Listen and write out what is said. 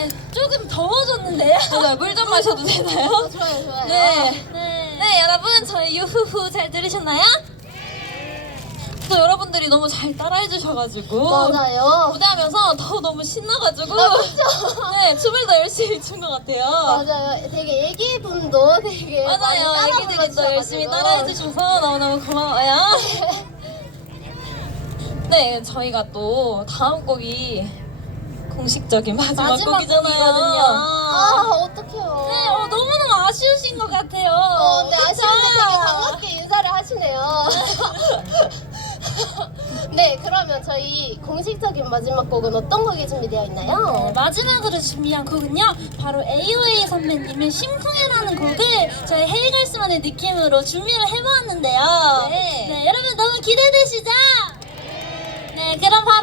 네, 조금 더워졌는데요. 맞아요. 물 좀 마셔도 되나요? 좋아요, 좋아요. 네. 네. 네, 여러분, 저희 유후후 잘 들으셨나요? 또 여러분들이 너무 잘 따라해 주셔가지고 맞아요. 무대하면서 더 너무 신나가지고 아? 네, 춤을 더 열심히 춘 것 같아요. 맞아요. 되게 애기분도 되게 많이 맞아요. 따라 애기들이 또 불러주셔가지고. 열심히 따라해 주셔서 너무너무 고마워요. 네, 저희가 또 다음 곡이 공식적인 마지막, 마지막 곡이잖아요. 아, 어떡해요. 네, 어, 너무너무 아쉬우신 것 같아요. 어, 네, 그쵸? 아쉬운데 되게 반갑게 인사를 하시네요. 네, 그러면 저희 공식적인 마지막 곡은 어떤 곡이 준비되어 네, 있나요? 마지막으로 준비한 곡은요 바로 AOA 선배님의 심쿵해라는 곡을 저희 헤이걸스만의 느낌으로 준비를 해보았는데요 네. 네, 여러분 너무 기대되시죠? 네 그럼 바로